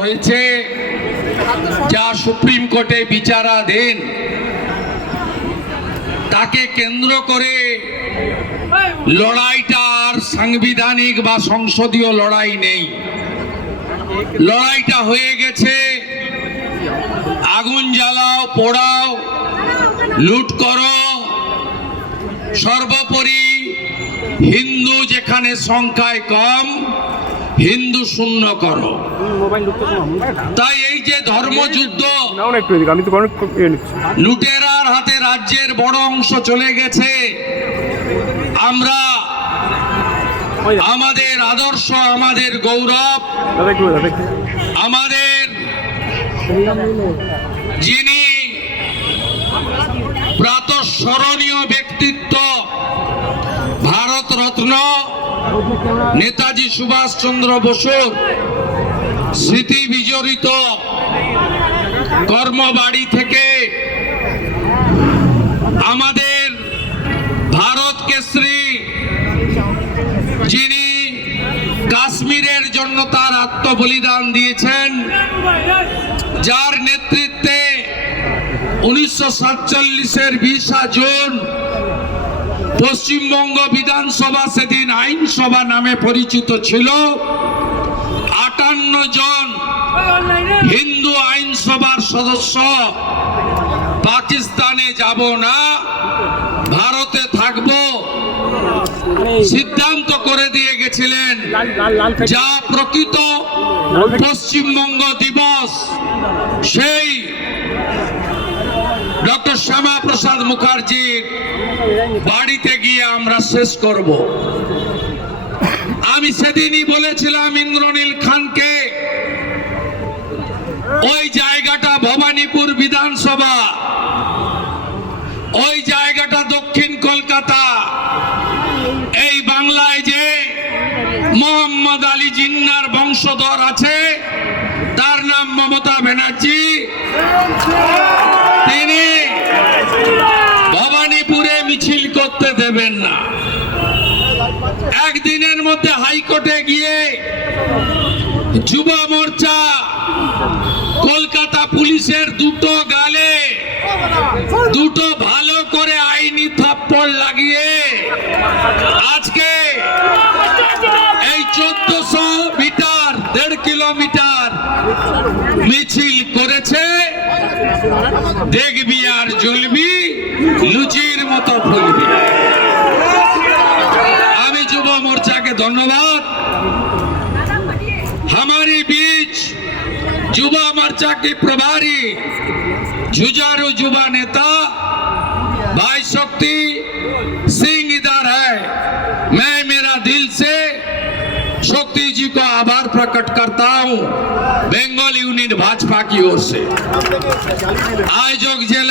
হয়েছে, যা সুপ্রিম কোর্টে বিচারাধীন। তাকে কেন্দ্র করে লড়াইটা আর সাংবিধানিক বা সংসদীয় লড়াই নেই। লড়াইটা হয়ে গেছে। আগুন জ্বালাও, পোড়াও, লুট করো। সর্বোপরি হিন্দু যেখানে সংখ্যায় কম হিন্দু শূন্য করো। তাই এই যে ধর্মযুদ্ধ ইয়ে লুটেরার হাতে রাজ্যের বড় অংশ চলে গেছে। আমরা আমাদের আদর্শ আমাদের গৌরব আমাদের যিনি প্রাতঃস্মরণীয় নেতাজি সুভাষচন্দ্র বসুর স্মৃতি বিজড়িত কর্মবাড়ি থেকে আমাদের ভারত কেশরী, যিনি কাশ্মীরের জন্য তার আত্মবলিদান দিয়েছেন, যার নেতৃত্বে উনিশশো সাতচল্লিশের বিশা জুন পশ্চিমবঙ্গ বিধানসভা সেদিন আইনসভা নামে পরিচিত ছিল। আটান্ন জন হিন্দু আইনসভার সদস্য, পাকিস্তানে যাব না, ভারতে থাকব। সিদ্ধান্ত করে দিয়ে গেছিলেন। যা প্রকৃত পশ্চিমবঙ্গ দিবস। ডক্টর শ্যামা প্রসাদ মুখার্জির বাড়িতে গিয়ে আমরা শেষ করব। আমি সেদিনই বলেছিলাম ইন্দ্রনীল খানকে, ওই জায়গাটা ভবানীপুর বিধানসভা, ওই জায়গাটা দক্ষিণ কলকাতা, এই বাংলায় যে মোহাম্মদ আলী জিন্নার বংশধর আছে, তার নাম মমতা ব্যানার্জি তিনি ভবানীপুরে মিছিল করতে দেবেন না একদিনের মধ্যে হাইকোর্টে গিয়ে যুব মোর্চা কলকাতা পুলিশের দুটো গালে দুটো ভালো করে আইনি থাপ্পড় লাগিয়ে আজকে এই চোদ্দশো মিটার, দেড় কিলোমিটার মিছিল করেছে দেখবি আর জ্বলবি লুচির মতো ফুলবি धन्यवाद। हमारे बीच युवा मोर्चा के प्रभारी जुजारू युवा नेता, भाई शक्ति सिंह इधर है। मैं मेरा दिल से शक्ति जी को आभार प्रकट करता हूँ, बंगाल यूनिट भाजपा की ओर से। आयोजक जिला